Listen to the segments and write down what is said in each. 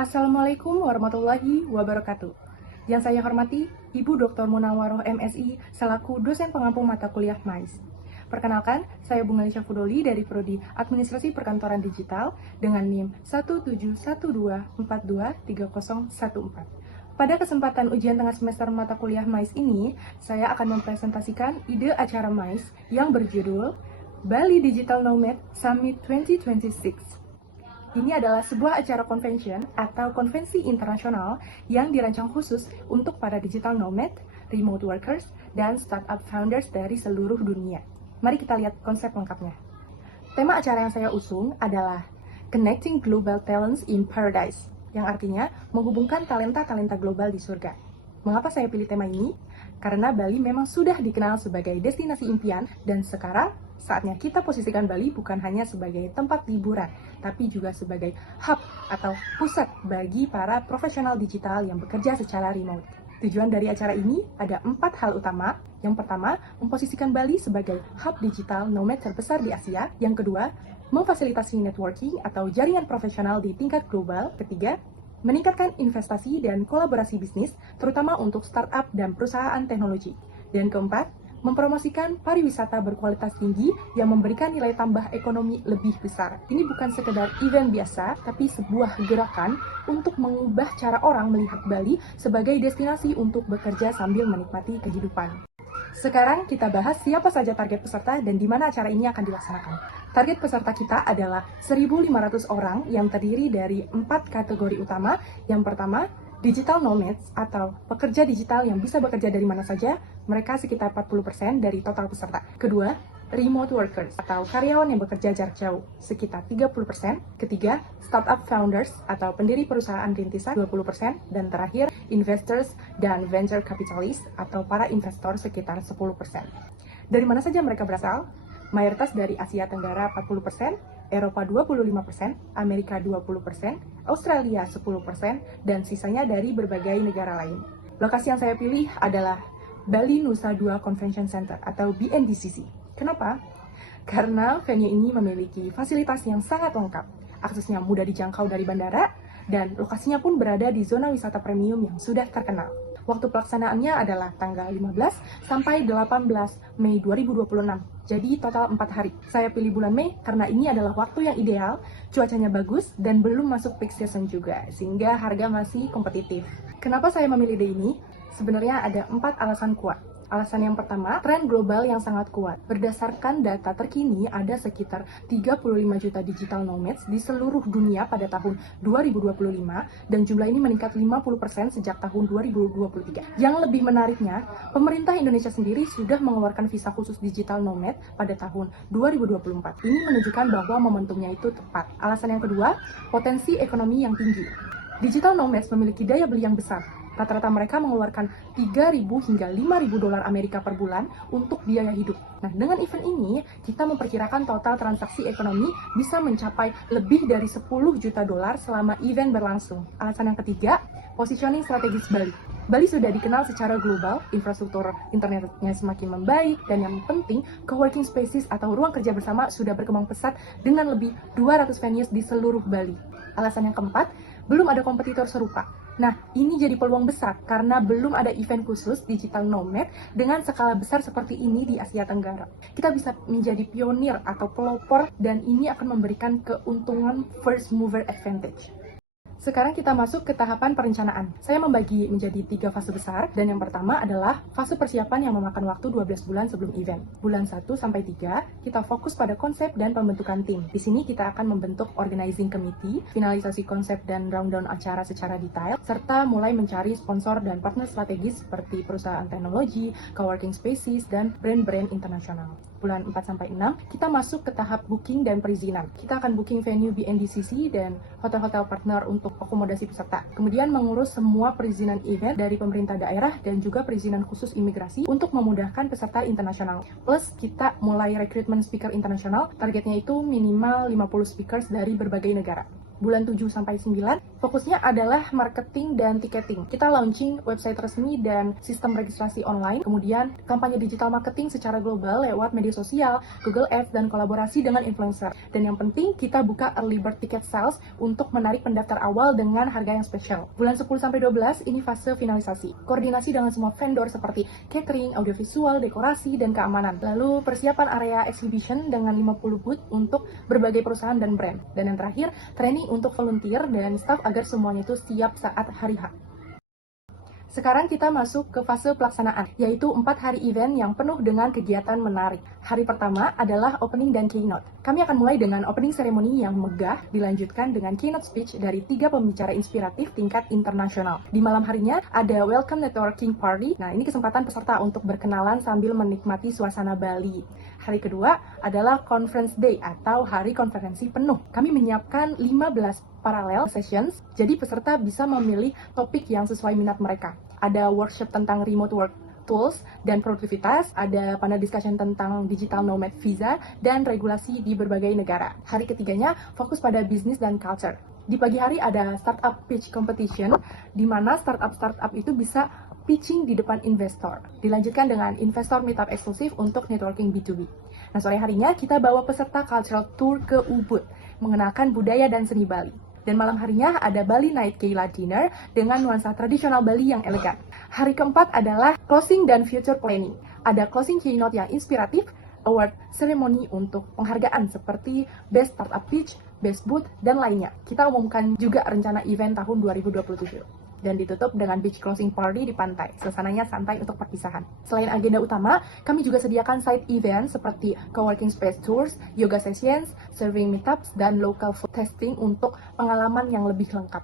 Assalamualaikum warahmatullahi wabarakatuh. Yang saya hormati, Ibu Dr. Munawaroh MSI selaku dosen pengampu mata kuliah MAIS. Perkenalkan, saya Bunga Lisha Fudoli dari Prodi Administrasi Perkantoran Digital dengan NIM 17112423014. Pada kesempatan ujian tengah semester mata kuliah MAIS ini, saya akan mempresentasikan ide acara MAIS yang berjudul Bali Digital Nomad Summit 2026. Ini adalah sebuah acara convention atau konvensi internasional yang dirancang khusus untuk para digital nomad, remote workers, dan startup founders dari seluruh dunia. Mari kita lihat konsep lengkapnya. Tema acara yang saya usung adalah Connecting Global Talents in Paradise, yang artinya menghubungkan talenta-talenta global di surga. Mengapa saya pilih tema ini? Karena Bali memang sudah dikenal sebagai destinasi impian, dan sekarang saatnya kita posisikan Bali bukan hanya sebagai tempat liburan, tapi juga sebagai hub atau pusat bagi para profesional digital yang bekerja secara remote. Tujuan dari acara ini ada 4 hal utama. Yang pertama, memposisikan Bali sebagai hub digital nomad terbesar di Asia. Yang kedua, memfasilitasi networking atau jaringan profesional di tingkat global. Ketiga, meningkatkan investasi dan kolaborasi bisnis, terutama untuk startup dan perusahaan teknologi. Dan keempat, mempromosikan pariwisata berkualitas tinggi yang memberikan nilai tambah ekonomi lebih besar. Ini bukan sekedar event biasa, tapi sebuah gerakan untuk mengubah cara orang melihat Bali sebagai destinasi untuk bekerja sambil menikmati kehidupan. Sekarang kita bahas siapa saja target peserta dan di mana acara ini akan dilaksanakan. Target peserta kita adalah 1.500 orang yang terdiri dari 4 kategori utama. Yang pertama, digital nomads atau pekerja digital yang bisa bekerja dari mana saja, mereka sekitar 40% dari total peserta. Kedua, remote workers atau karyawan yang bekerja jarak jauh, sekitar 30%. Ketiga, startup founders atau pendiri perusahaan rintisan 20%. Dan terakhir, investors dan venture capitalists atau para investor sekitar 10%. Dari mana saja mereka berasal? Mayoritas dari Asia Tenggara 40%, Eropa 25%, Amerika 20%, Australia 10%, dan sisanya dari berbagai negara lain. Lokasi yang saya pilih adalah Bali Nusa Dua Convention Center atau BNDCC. Kenapa? Karena venue ini memiliki fasilitas yang sangat lengkap. Aksesnya mudah dijangkau dari bandara, dan lokasinya pun berada di zona wisata premium yang sudah terkenal. Waktu pelaksanaannya adalah tanggal 15 sampai 18 Mei 2026. Jadi total 4 hari. Saya pilih bulan Mei karena ini adalah waktu yang ideal, cuacanya bagus, dan belum masuk peak season juga, sehingga harga masih kompetitif. Kenapa saya memilih ide ini? Sebenarnya ada 4 alasan kuat. Alasan yang pertama, tren global yang sangat kuat. Berdasarkan data terkini, ada sekitar 35 juta digital nomads di seluruh dunia pada tahun 2025, dan jumlah ini meningkat 50% sejak tahun 2023. Yang lebih menariknya, pemerintah Indonesia sendiri sudah mengeluarkan visa khusus digital nomad pada tahun 2024. Ini menunjukkan bahwa momentumnya itu tepat. Alasan yang kedua, potensi ekonomi yang tinggi. Digital nomads memiliki daya beli yang besar. Rata-rata mereka mengeluarkan 3.000 hingga 5.000 dolar Amerika per bulan untuk biaya hidup. Nah, dengan event ini, kita memperkirakan total transaksi ekonomi bisa mencapai lebih dari 10 juta dolar selama event berlangsung. Alasan yang ketiga, positioning strategis Bali. Bali sudah dikenal secara global, infrastruktur internetnya semakin membaik, dan yang penting, coworking spaces atau ruang kerja bersama sudah berkembang pesat dengan lebih 200 venues di seluruh Bali. Alasan yang keempat, belum ada kompetitor serupa. Nah, ini jadi peluang besar karena belum ada event khusus digital nomad dengan skala besar seperti ini di Asia Tenggara. Kita bisa menjadi pionir atau pelopor dan ini akan memberikan keuntungan first mover advantage. Sekarang kita masuk ke tahapan perencanaan. Saya membagi menjadi 3 fase besar, dan yang pertama adalah fase persiapan yang memakan waktu 12 bulan sebelum event. Bulan 1 sampai 3, kita fokus pada konsep dan pembentukan tim. Di sini kita akan membentuk organizing committee, finalisasi konsep dan rundown acara secara detail, serta mulai mencari sponsor dan partner strategis seperti perusahaan teknologi, coworking spaces, dan brand-brand internasional. Bulan 4 sampai 6, kita masuk ke tahap booking dan perizinan. Kita akan booking venue BNDCC dan hotel-hotel partner untuk akomodasi peserta. Kemudian mengurus semua perizinan event dari pemerintah daerah dan juga perizinan khusus imigrasi untuk memudahkan peserta internasional. Plus, kita mulai rekrutmen speaker internasional, targetnya itu minimal 50 speakers dari berbagai negara. bulan 7 sampai 9, fokusnya adalah marketing dan tiketing. Kita launching website resmi dan sistem registrasi online, kemudian kampanye digital marketing secara global lewat media sosial, Google Ads, dan kolaborasi dengan influencer. Dan yang penting, kita buka early bird ticket sales untuk menarik pendaftar awal dengan harga yang spesial. Bulan 10 sampai 12, ini fase finalisasi. Koordinasi dengan semua vendor seperti catering, audiovisual, dekorasi, dan keamanan. Lalu persiapan area exhibition dengan 50 booth untuk berbagai perusahaan dan brand. Dan yang terakhir, training untuk volunteer dan staff agar semuanya itu siap saat hari H. Sekarang kita masuk ke fase pelaksanaan, yaitu 4 hari event yang penuh dengan kegiatan menarik. Hari pertama adalah opening dan keynote. Kami akan mulai dengan opening ceremony yang megah, dilanjutkan dengan keynote speech dari 3 pembicara inspiratif tingkat internasional. Di malam harinya ada welcome networking party. Nah, ini kesempatan peserta untuk berkenalan sambil menikmati suasana Bali. Hari kedua adalah conference day atau hari konferensi penuh. Kami menyiapkan 15 parallel sessions, jadi peserta bisa memilih topik yang sesuai minat mereka. Ada workshop tentang remote work tools dan produktivitas, ada panel discussion tentang digital nomad visa, dan regulasi di berbagai negara. Hari ketiganya fokus pada bisnis dan culture. Di pagi hari ada startup pitch competition, di mana startup itu bisa pitching di depan investor. Dilanjutkan dengan investor meetup eksklusif untuk networking B2B. Nah, sore harinya kita bawa peserta cultural tour ke Ubud, mengenalkan budaya dan seni Bali. Dan malam harinya ada Bali Night Gala Dinner dengan nuansa tradisional Bali yang elegan. Hari keempat adalah closing dan future planning. Ada closing keynote yang inspiratif, award ceremony untuk penghargaan seperti Best Startup Pitch, Best Booth, dan lainnya. Kita umumkan juga rencana event tahun 2027. Dan ditutup dengan beach closing party di pantai. Suasananya santai untuk perpisahan. Selain agenda utama, kami juga sediakan side event seperti coworking space tours, yoga sessions, serving meetups, dan local food testing untuk pengalaman yang lebih lengkap.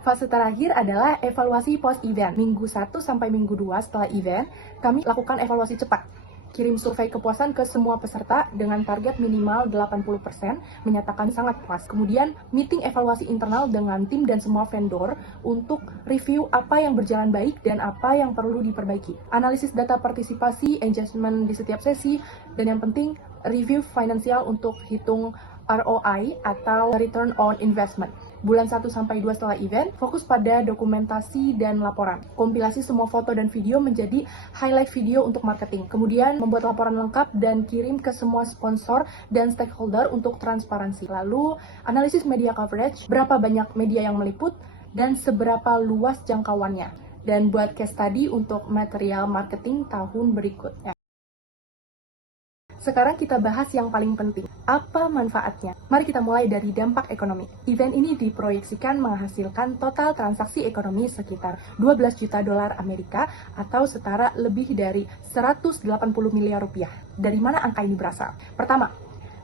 Fase terakhir adalah evaluasi post-event. Minggu 1 sampai minggu 2 setelah event, kami lakukan evaluasi cepat. Kirim survei kepuasan ke semua peserta dengan target minimal 80%, menyatakan sangat puas. Kemudian, meeting evaluasi internal dengan tim dan semua vendor untuk review apa yang berjalan baik dan apa yang perlu diperbaiki. Analisis data partisipasi, engagement di setiap sesi, dan yang penting, review finansial untuk hitung ROI atau Return on Investment. Bulan 1 sampai 2 setelah event, fokus pada dokumentasi dan laporan. Kompilasi semua foto dan video menjadi highlight video untuk marketing. Kemudian membuat laporan lengkap dan kirim ke semua sponsor dan stakeholder untuk transparansi. Lalu analisis media coverage, berapa banyak media yang meliput dan seberapa luas jangkauannya. Dan buat case study untuk material marketing tahun berikutnya. Sekarang kita bahas yang paling penting. Apa manfaatnya? Mari kita mulai dari dampak ekonomi. Event ini diproyeksikan menghasilkan total transaksi ekonomi sekitar 12 juta dolar Amerika atau setara lebih dari 180 miliar rupiah. Dari mana angka ini berasal? Pertama,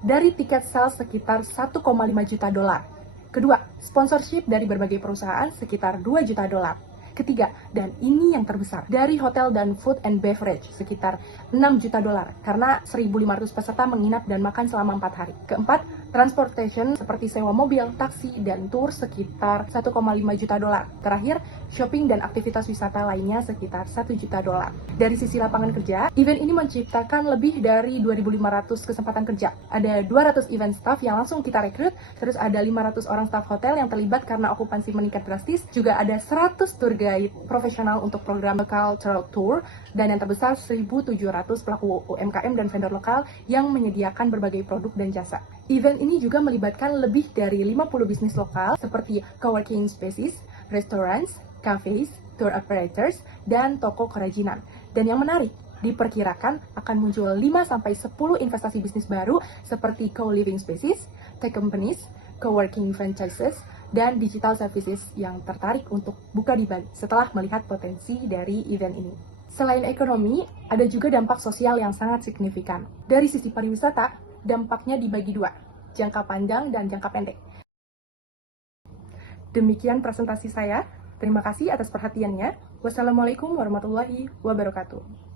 dari tiket sales sekitar 1,5 juta dolar. Kedua, sponsorship dari berbagai perusahaan sekitar 2 juta dolar. Ketiga, dan ini yang terbesar, dari hotel dan food and beverage sekitar 6 juta dolar karena 1.500 peserta menginap dan makan selama 4 hari. Keempat, transportation seperti sewa mobil, taksi, dan tour sekitar 1,5 juta dolar. Terakhir, shopping dan aktivitas wisata lainnya sekitar 1 juta dolar. Dari sisi lapangan kerja, event ini menciptakan lebih dari 2.500 kesempatan kerja. Ada 200 event staff yang langsung kita rekrut, terus ada 500 orang staff hotel yang terlibat karena okupansi meningkat drastis, juga ada 100 tour guide profesional untuk program cultural tour, dan yang terbesar 1.700 pelaku UMKM dan vendor lokal yang menyediakan berbagai produk dan jasa. Event ini juga melibatkan lebih dari 50 bisnis lokal seperti coworking spaces, restaurants, cafes, tour operators, dan toko kerajinan. Dan yang menarik, diperkirakan akan muncul 5-10 investasi bisnis baru seperti co-living spaces, tech companies, co-working franchises, dan digital services yang tertarik untuk buka di Bali setelah melihat potensi dari event ini. Selain ekonomi, ada juga dampak sosial yang sangat signifikan. Dari sisi pariwisata, dampaknya dibagi dua, jangka panjang dan jangka pendek. Demikian presentasi saya. Terima kasih atas perhatiannya. Wassalamualaikum warahmatullahi wabarakatuh.